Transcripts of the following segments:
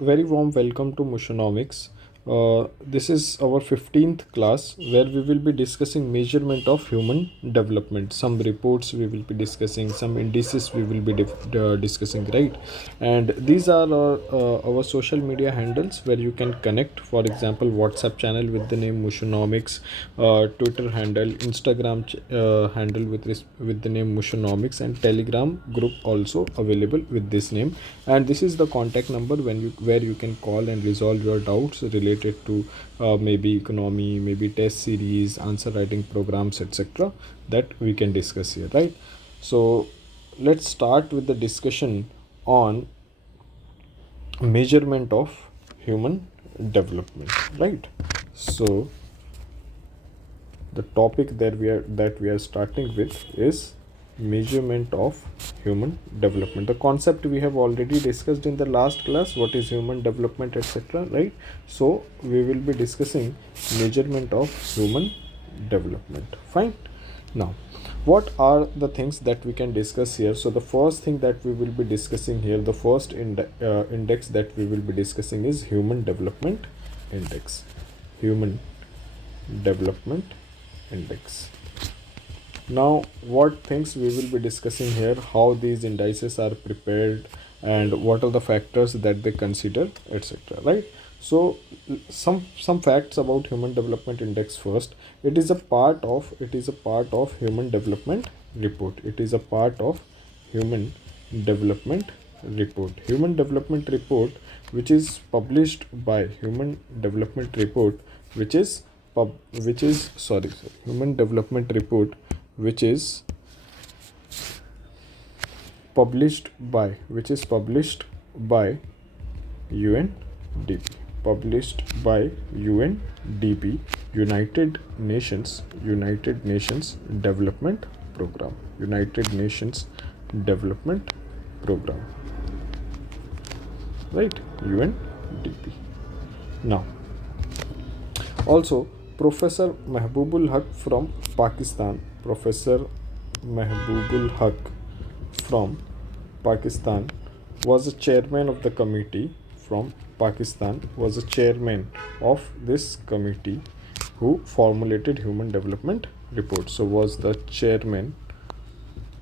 Very warm welcome to Mushonomics. This is our 15th class where we will be discussing measurement of human development. Some reports we will be discussing, some indices we will be discussing, right? And these are our social media handles where you can connect. For example, WhatsApp channel with the name Mushonomics, Twitter handle, Instagram handle with the name Mushonomics, and Telegram group also available with this name. And this is the contact number where you can call and resolve your doubts related to maybe economy, maybe test series, answer writing programs, etc., that we can discuss here, right? So let's start with the discussion on measurement of human development, right? So the topic that we are starting with is measurement of human development. The concept we have already discussed in the last class, what is human development, etc., right? So we will be discussing measurement of human development. Fine. Now, what are the things that we can discuss here? So the first thing that we will be discussing here, the first index that we will be discussing is human development index. Human development index. Now, what things we will be discussing here, how these indices are prepared, and what are the factors that they consider, etc., right? So some facts about human development index. First, it is a part of human development report. It is a part of human development report, which is published by human development report, which is human development report, which is published by UNDP, United Nations Development Program, right? UNDP. Now, also, Professor Mehbubul Haq from Pakistan, was a chairman of the committee who formulated human development report. So was the chairman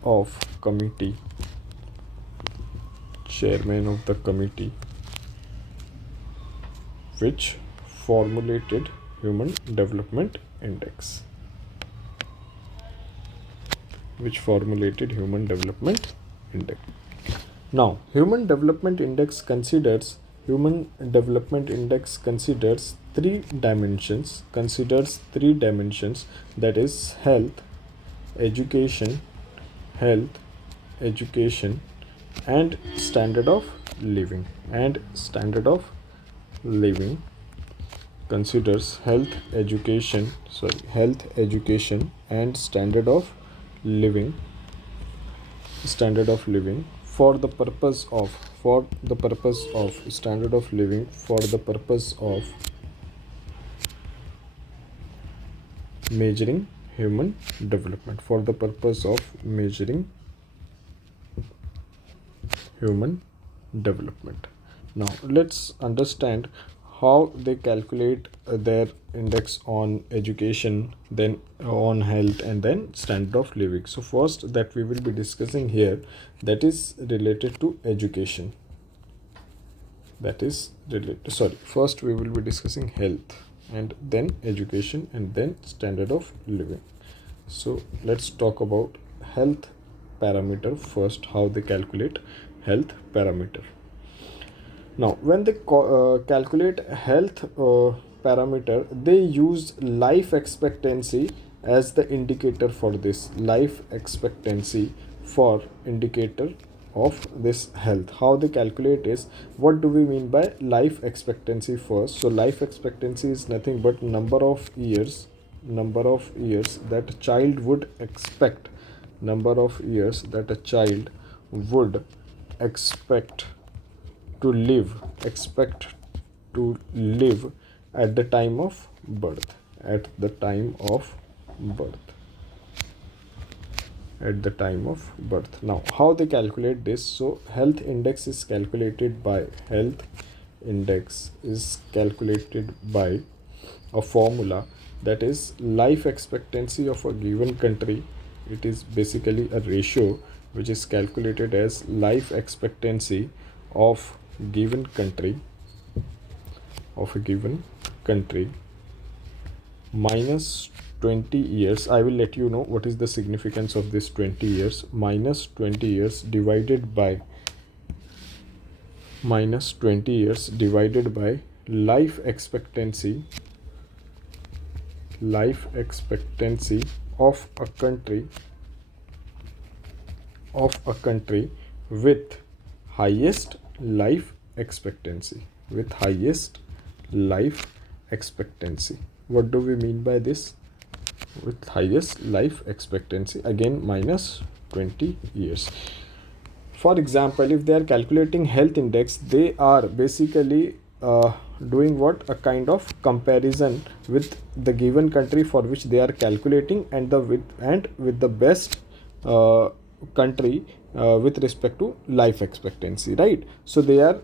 of the committee which formulated human development index. Now, human development index considers three dimensions. That is health, education, and standard of living. Considers health, education, and standard of living for the purpose of measuring human development, Now let's understand how they calculate their index on education, then on health, and then standard of living. So first that we will be discussing here, that is related to education. First we will be discussing health, and then education, and then standard of living. So let's talk about health parameter first, how they calculate health parameter. Now, when they calculate health parameter, they use life expectancy as the indicator for this. Of this health. How they calculate is, what do we mean by life expectancy first? So life expectancy is nothing but number of years that a child would expect to live at the time of birth. Now, how they calculate this? So health index is calculated by index is calculated by a formula, that is life expectancy of a given country. It is basically a ratio which is calculated as life expectancy of given country minus 20 years. I will let you know what is the significance of this 20 years. Minus 20 years divided by life expectancy of a country with highest life expectancy. What do we mean by this? With highest life expectancy, again minus 20 years. For example, if they are calculating health index, they are basically doing what? A kind of comparison with the given country for which they are calculating, and with the best country with respect to life expectancy, right? So they are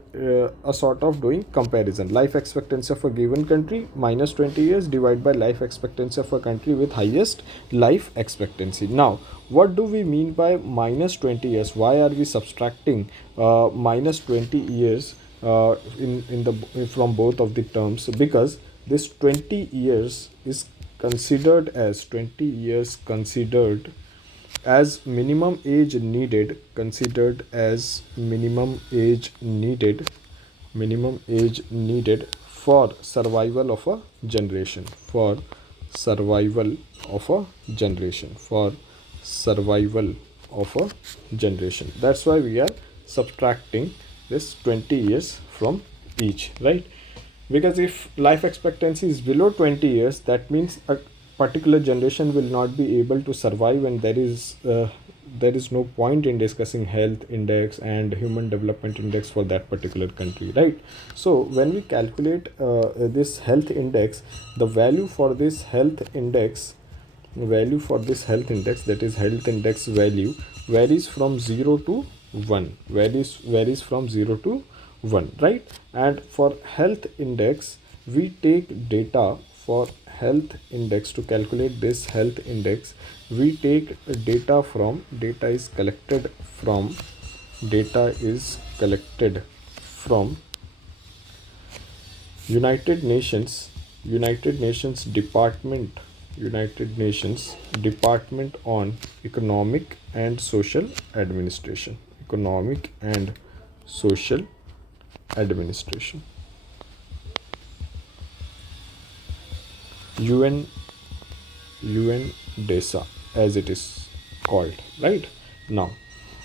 a sort of doing comparison. Life expectancy of a given country minus 20 years divided by life expectancy of a country with highest life expectancy. Now, what do we mean by minus 20 years? Why are we subtracting minus 20 years from both of the terms? Because this 20 years is considered as minimum age needed for survival of a generation. That's why we are subtracting this 20 years from each, right? Because if life expectancy is below 20 years, that means a particular generation will not be able to survive, and there is no point in discussing health index and human development index for that particular country, right? So when we calculate this health index, the value for this health index, that is health index value, varies from 0 to 1, right? And for health index, we take data for health index. To calculate this health index, we take data is collected from United Nations Department on Economic and Social Administration. UNDESA, as it is called, right? Now,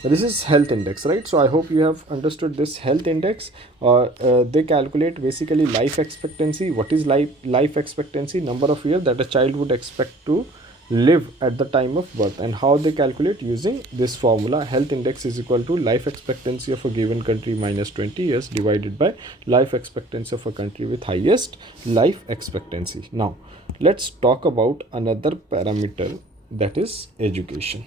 this is health index, right? So I hope you have understood this health index. They calculate basically life expectancy. What is life expectancy? Number of years that a child would expect to live at the time of birth. And how they calculate? Using this formula: health index is equal to life expectancy of a given country minus 20 years divided by life expectancy of a country with highest life expectancy. Now, let's talk about another parameter, that is education.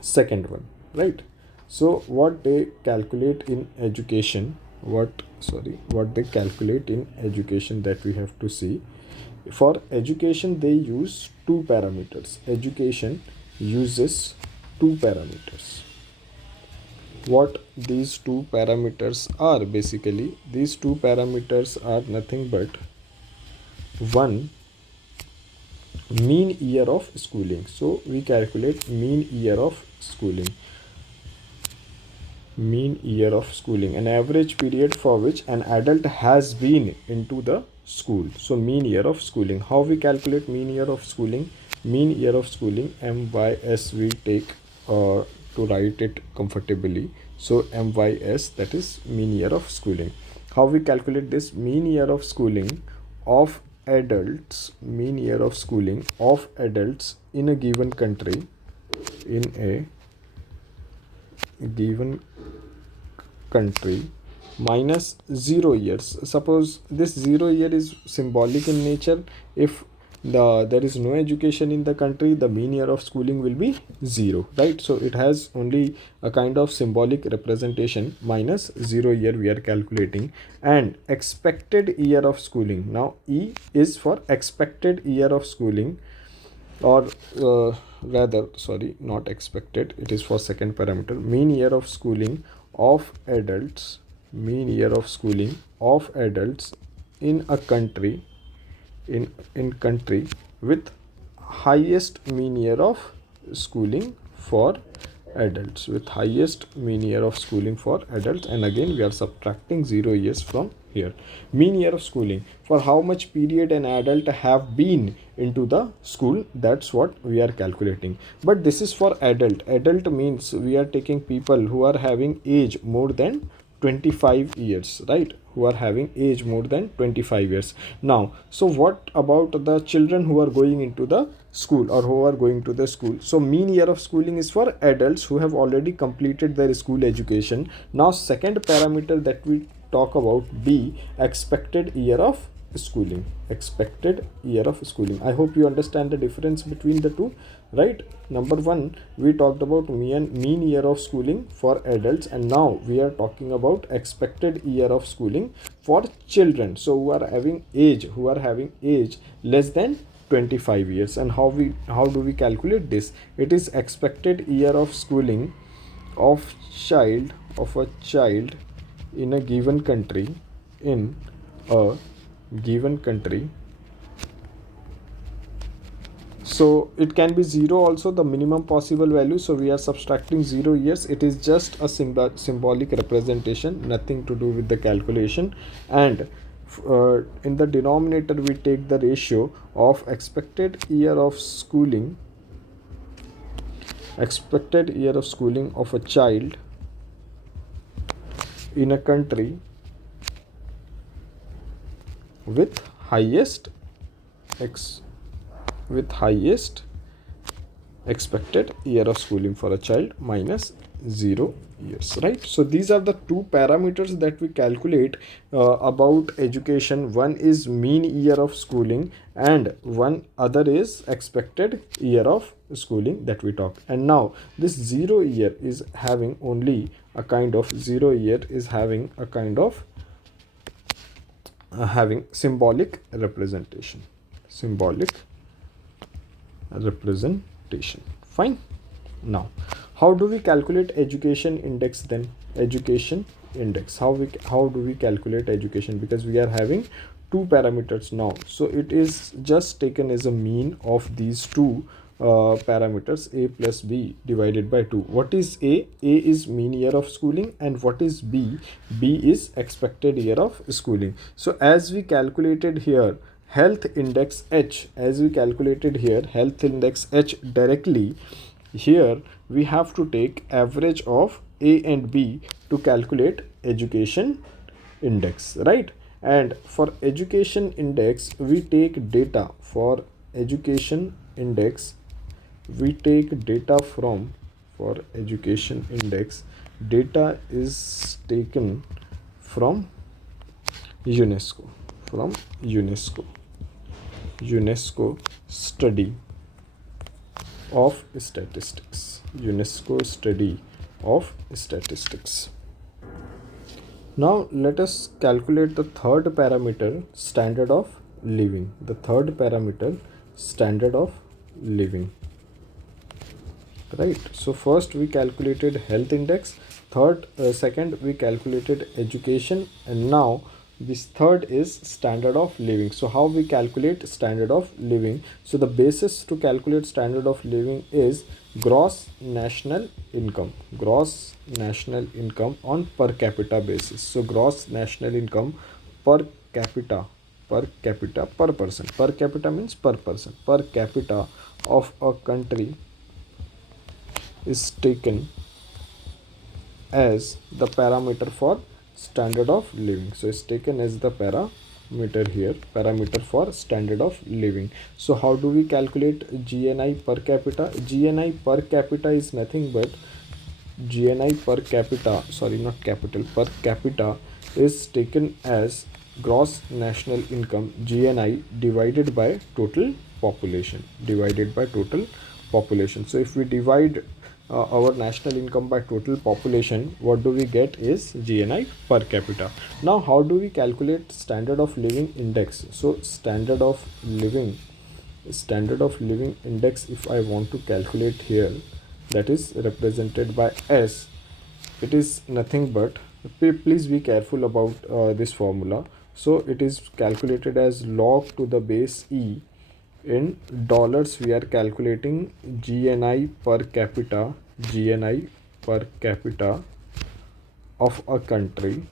Second one, right? So what they calculate in education, that we have to see. For education, they use two parameters. Education uses two parameters. What these two parameters are? Basically, these two parameters are nothing but one, mean year of schooling. So we calculate mean year of schooling, an average period for which an adult has been into the school. So mean year of schooling. How we calculate mean year of schooling? MYS we take to write it comfortably. So MYS, that is mean year of schooling. How we calculate this? Mean year of schooling of adults in a given country, minus 0 years. Suppose this 0 year is symbolic in nature. If there is no education in the country, the mean year of schooling will be 0, right? So it has only a kind of symbolic representation. Minus 0 year we are calculating, and expected year of schooling. Now E is for expected year of schooling, or rather, sorry, not expected, it is for second parameter. Mean year of schooling of adults, mean year of schooling of adults in a country, in country with highest mean year of schooling for adults, with highest mean year of schooling for adults. And again we are subtracting 0 years from here. Mean year of schooling, for how much period an adult have been into the school, that's what we are calculating. But this is for adult. Adult means we are taking people who are having age more than 25 years, right? Who are having age more than 25 years. Now, so what about the children who are going into the school, or who are going to the school? So mean year of schooling is for adults who have already completed their school education. Now second parameter that we talk about, B, expected year of schooling. Expected year of schooling. I hope you understand the difference between the two, right? Number one, we talked about mean year of schooling for adults, and now we are talking about expected year of schooling for children, so who are having age less than 25 years. And how do we calculate this? It is expected year of schooling of a child in a given country, in a given country. So it can be 0 also, the minimum possible value. So we are subtracting 0 years. It is just a symbolic representation, nothing to do with the calculation. And in the denominator we take the ratio of expected year of schooling of a child in a country with highest expected year of schooling for a child minus 0 years, right? So these are the two parameters that we calculate about education. One is mean year of schooling, and one other is expected year of schooling that we talk. And now this 0 year is having only a kind of having symbolic representation. Fine. Now how do we calculate education index then? Education index, how do we calculate education? Because we are having two parameters now, so it is just taken as a mean of these two parameters, a plus b divided by 2. What is a? A is mean year of schooling, and what is b? B is expected year of schooling. So as we calculated here health index h, directly, here we have to take average of a and b to calculate education index, right? And for education index we take data. For education index we take data from, for education index, data is taken from UNESCO, UNESCO study of statistics. Now let us calculate the third parameter, standard of living. Right. So first we calculated health index, second we calculated education, and now this third is standard of living. So how we calculate standard of living? So the basis to calculate standard of living is gross national income on per capita basis. So gross national income per capita per person. Per capita means per person. Per capita of a country is taken as the parameter for standard of living. So it's taken as the parameter here, parameter for standard of living. So how do we calculate GNI per capita? GNI per capita is nothing but GNI per capita, sorry, not capital, per capita is taken as gross national income, GNI, divided by total population divided by total population. So if we divide our national income by total population, what do we get is GNI per capita. Now how do we calculate standard of living index? So standard of living index, if I want to calculate here, that is represented by S. It is nothing but, please be careful about this formula. So it is calculated as log to the base E. In dollars we are calculating GNI per capita of a country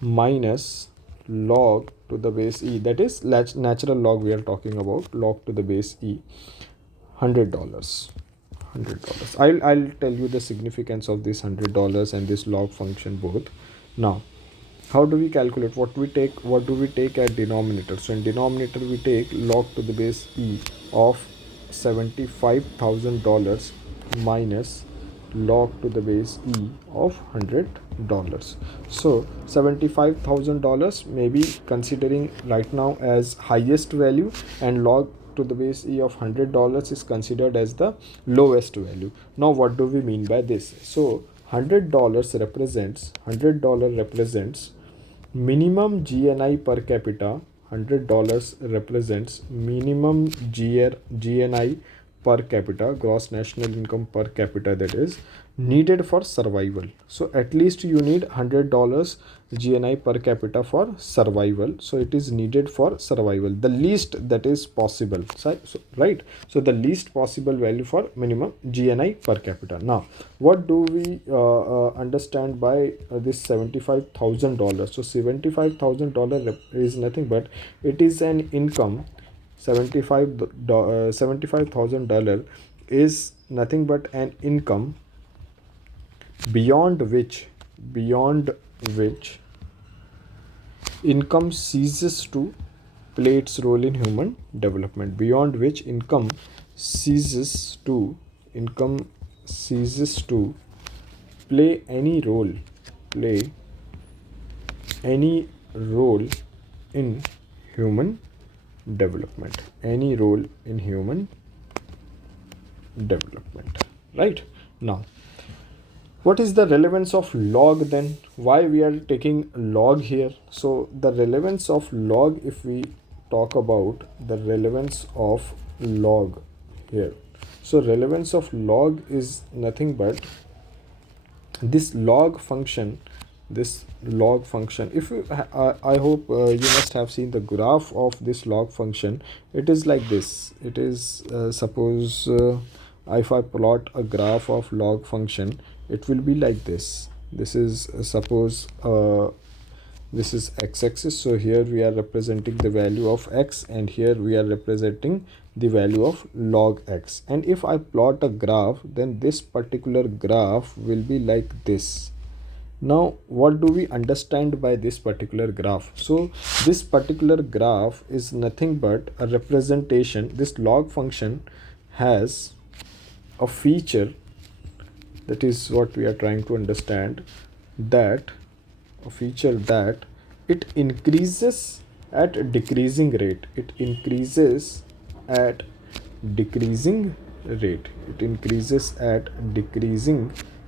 minus log to the base E, that is natural log we are talking about, log to the base E, $100. I'll tell you the significance of this $100 and this log function both. Now how do we calculate? What do we take at denominator? So in denominator we take log to the base E of $75,000 minus log to the base E of $100. So $75,000 may be considering right now as highest value, and log to the base E of $100 is considered as the lowest value. Now what do we mean by this? So $100 represents minimum GNI per capita. $100 represents minimum GNI per capita, gross national income per capita, that is needed for survival. So at least you need $100 GNI per capita for survival. So it is needed for survival, the least that is possible. Right, so the least possible value for minimum GNI per capita. Now what do we understand by this $75,000? So $75,000 is nothing but it is an income. $75,000 is nothing but an income beyond which income ceases to play its role in human development. Beyond which income ceases to play any role in human development. Right. Now what is the relevance of log then? Why we are taking log here? So the relevance of log, if we talk about the relevance of log here, so relevance of log is nothing but this log function. If you I hope you must have seen the graph of this log function. It is like this. It is suppose if I plot a graph of log function, it will be like this. This is suppose this is x-axis. So here we are representing the value of x, and here we are representing the value of log x. And if I plot a graph, then this particular graph will be like this. Now what do we understand by this particular graph? So this particular graph is nothing but a representation. This log function has a feature, that is what we are trying to understand, that a feature that it increases at decreasing rate. It increases at decreasing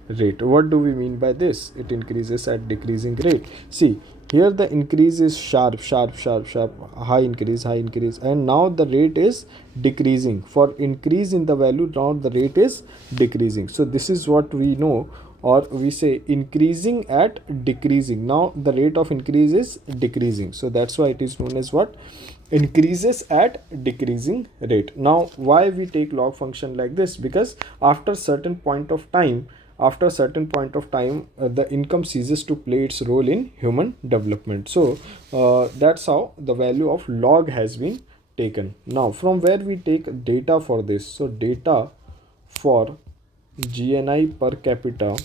rate. What do we mean by this? It increases at decreasing rate. See, here the increase is sharp, high increase, and now the rate is decreasing. For increase in the value, now the rate is decreasing. So this is what we know, or we say increasing at decreasing. Now the rate of increase is decreasing. So that's why it is known as what? Increases at decreasing rate. Now why we take log function like this? Because after certain point of time, the income ceases to play its role in human development. So that's how the value of log has been taken. Now from where we take data for this? So data for GNI per capita,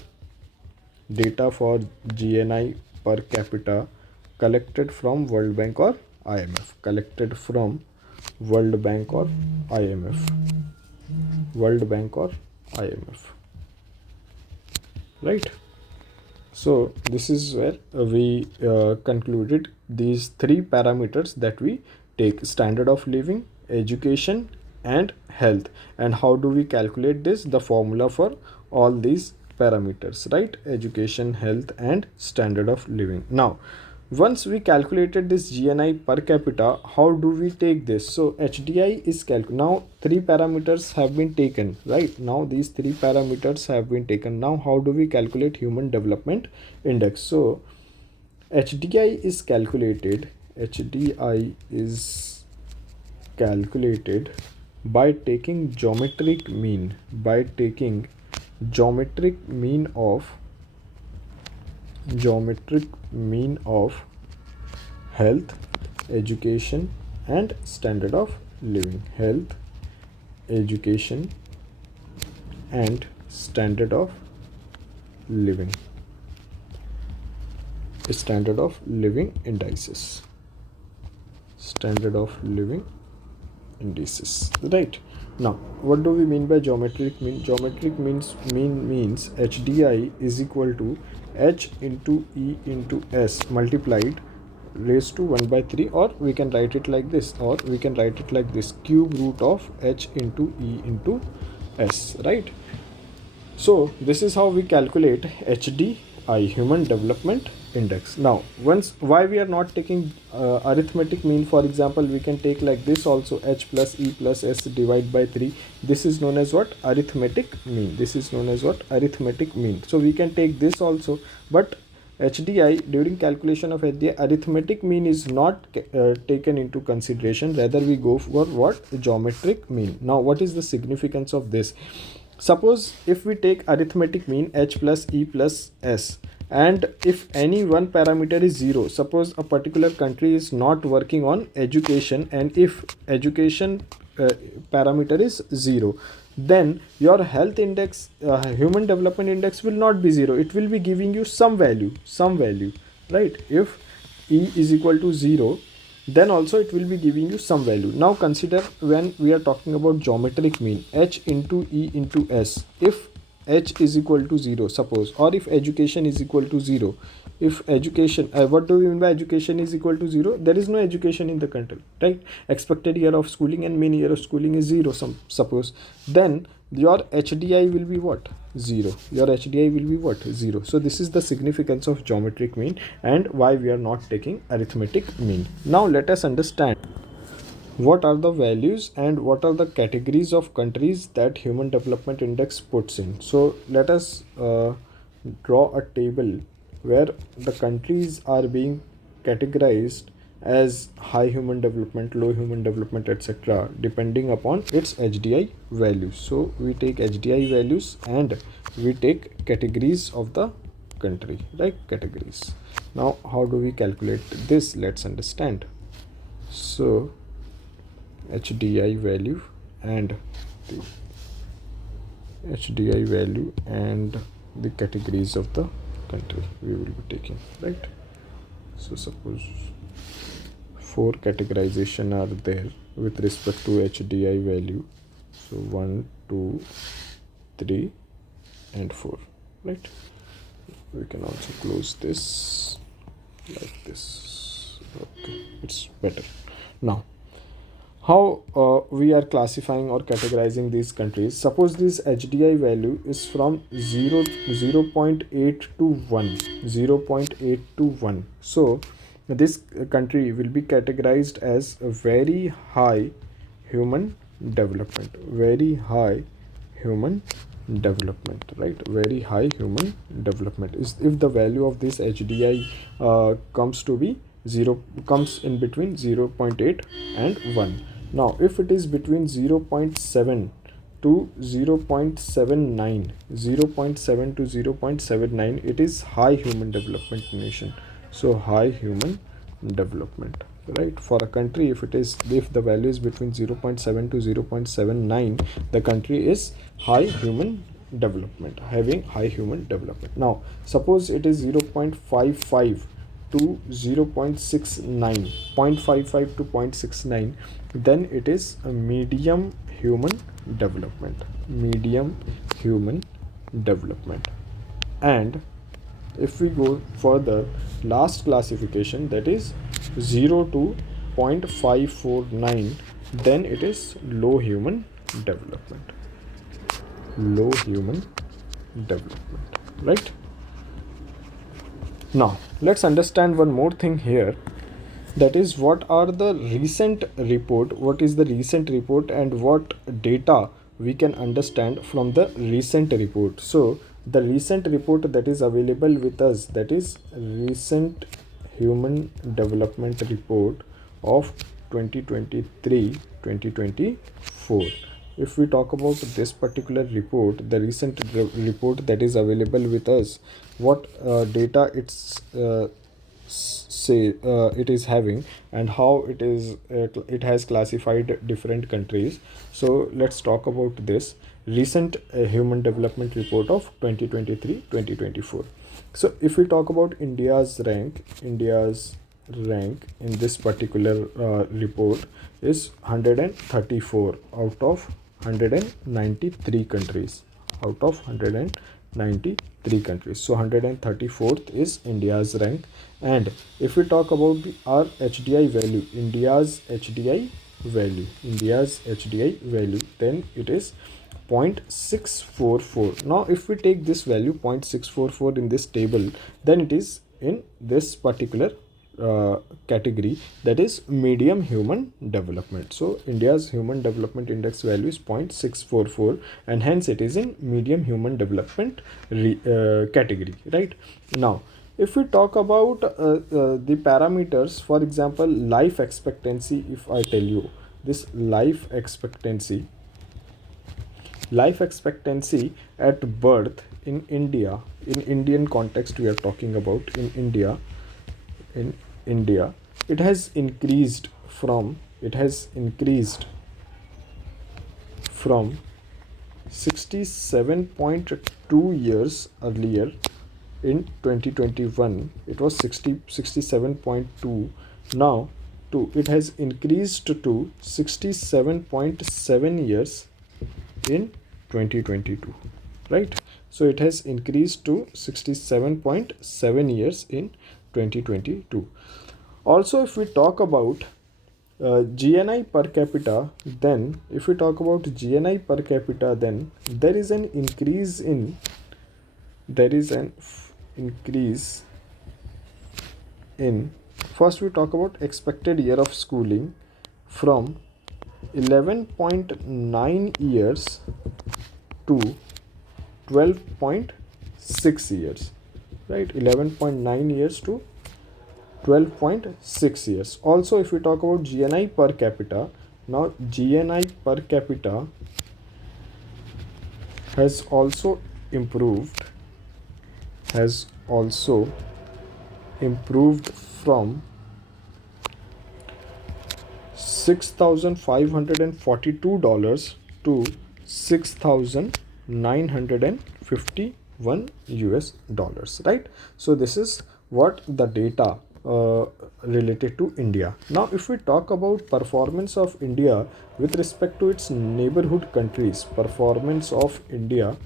collected from World Bank or IMF. Right. So this is where we concluded these three parameters that we take: standard of living, education, and health. And how do we calculate this? The formula for all these parameters, right? Education, health, and standard of living. Now, once we calculated this GNI per capita, how do we take this? So HDI is now three parameters have been taken, right? Now these three parameters have been taken. Now how do we calculate human development index? So HDI is calculated. HDI is calculated by taking geometric mean, by taking geometric mean of health, education, and standard of living. Health, education, and standard of living. Standard of living indices. Standard of living indices, right? Now what do we mean by geometric mean? Geometric means HDI is equal to H into E into S multiplied raised to 1 by 3, or we can write it like this, cube root of H into E into S, right? So this is how we calculate HDI, human development index. Now why we are not taking arithmetic mean? For example, we can take like this also, H plus E plus S divided by 3. This is known as what? Arithmetic mean. So we can take this also, but HDI, during calculation of HDI, arithmetic mean is not taken into consideration. Rather we go for what? Geometric mean. Now what is the significance of this? Suppose if we take arithmetic mean H plus E plus S, and if any one parameter is 0, suppose a particular country is not working on education, and if education parameter is 0, then your health index, human development index will not be 0. It will be giving you some value, right? If E is equal to 0, then also it will be giving you some value. Now consider when we are talking about geometric mean, H into E into S. If H is equal to 0, suppose, or if education is equal to 0, if education, what do we mean by education is equal to 0? There is no education in the country, right? Expected year of schooling and mean year of schooling is 0, suppose, then your HDI will be what? 0. So this is the significance of geometric mean and why we are not taking arithmetic mean. Now let us understand what are the values and what are the categories of countries that human development index puts in. So let us draw a table where the countries are being categorized as high human development, low human development, etc., depending upon its HDI values. So we take HDI values and we take categories of the country, right? Categories. Now how do we calculate this? Let's understand. So HDI value and the categories of the country we will be taking, right? So suppose 4 categorization are there with respect to HDI value. So 1, 2, 3 and 4, right? We can also close this like this. Okay, it's better. Now how we are classifying or categorizing these countries? Suppose this HDI value is from 0.8 to 1. So this country will be categorized as a very high human development, right? Very high human development is if the value of this HDI comes in between 0.8 and 1. Now if it is between 0.7 to 0.79, it is high human development nation. So high human development, right? For a country, if the value is between 0.7 to 0.79, the country is high human development, having high human development. Now suppose it is 0.55 to 0.69, 0.55 to 0.69, then it is a medium human development, and if we go further, last classification, that is 0 to 0.549, then it is low human development. Low human development, right? Now let's understand one more thing here, that is what are the recent report, what is the recent report and what data we can understand from the recent report. So the recent report that is available with us, that is recent human development report of 2023-2024. If we talk about this particular report, the recent report that is available with us, what data it's say it is having, and how it has classified different countries. So let's talk about this recent human development report of 2023-2024. So if we talk about India's rank in this particular report is 134 out of 193 countries, out of 193 countries. So 134th is India's rank. And if we talk about our HDI value, India's HDI value, then it is 0.644. Now if we take this value 0.644 in this table, then it is in this particular category, that is medium human development. So India's human development index value is 0.644, and hence it is in medium human development category, right? Now if we talk about the parameters, for example, life expectancy, if I tell you this life expectancy at birth in India, in Indian context we are talking about, in India, it has increased from 67.2 years earlier. In 2021 it was 67.2. Now it has increased to 67.7 years in 2022, right? So it has increased to 67.7 years in 2022. Also, if we talk about GNI per capita, then if we talk about GNI per capita, then there is an increase in first we talk about expected year of schooling from 11.9 years to 12.6 years, right? 11.9 years to 12.6 years. Also, if we talk about GNI per capita, now GNI per capita has also improved from $6,542 to $6,951 US, right? So this is what the data related to India. Now if we talk about performance of India with respect to its neighborhood countries, performance of India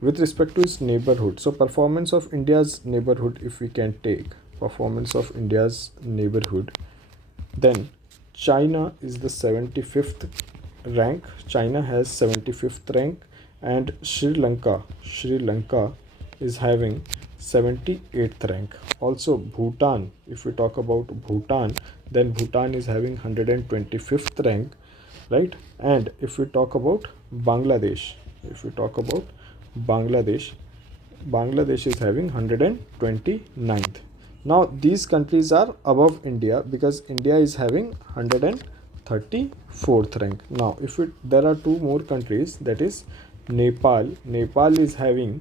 with respect to its neighborhood. So performance of India's neighborhood, if we can take performance of India's neighborhood, then China is the 75th rank. China has 75th rank, and Sri Lanka is having 78th rank. Also Bhutan, if we talk about Bhutan, then Bhutan is having 125th rank, right? And if we talk about Bangladesh, Bangladesh is having 129th. Now these countries are above India because India is having 134th rank. Now there are two more countries, that is Nepal is having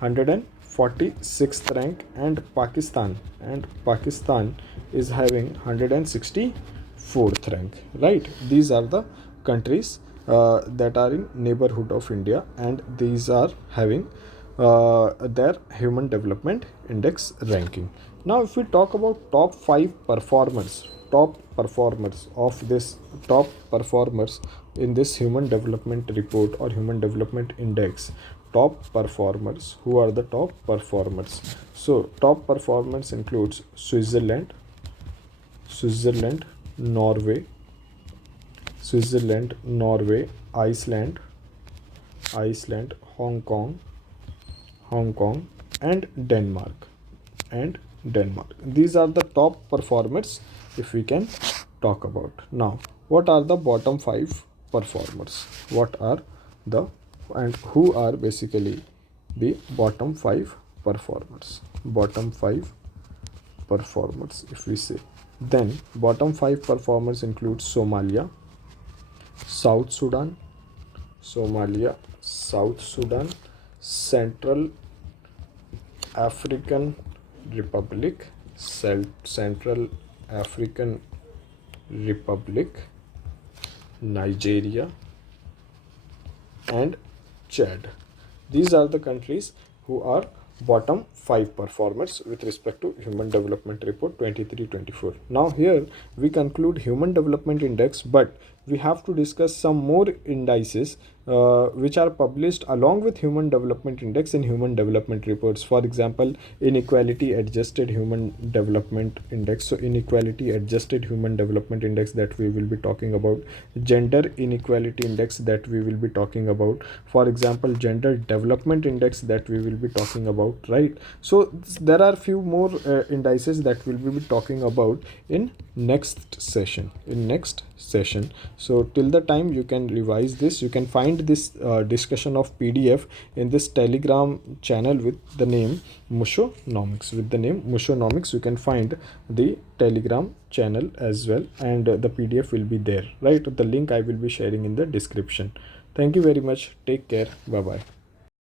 146th rank, and Pakistan is having 164th rank, right? These are the countries that are in neighborhood of India, and these are having their human development index ranking. Now if we talk about top performers in this human development report or human development index, top performers. Who are the top performers? So top performers includes Switzerland, Norway, Iceland, Hong Kong, and Denmark. These are the top performers if we can talk about. Now, what are the bottom 5 performers? What are the and who are basically the bottom 5 performers? Bottom 5 performers, if we say, then bottom 5 performers include Somalia, South Sudan, Central African Republic, Central African Republic, Nigeria, and Chad. These are the countries who are bottom 5 performers with respect to Human Development Report 23-24. Now here we conclude Human Development Index, but we have to discuss some more indices which are published along with Human Development Index in Human Development Reports. For example, Inequality Adjusted Human Development Index. So Inequality Adjusted Human Development Index that we will be talking about. Gender Inequality Index that we will be talking about. For example, Gender Development Index that we will be talking about, right? So there are few more indices that we'll be talking about in next session. So till the time you can revise this, you can find this discussion of PDF in this Telegram channel with the name Mushonomics. You can find the Telegram channel as well, and the PDF will be there, right? The link I will be sharing in the description. Thank you very much. Take care. Bye bye.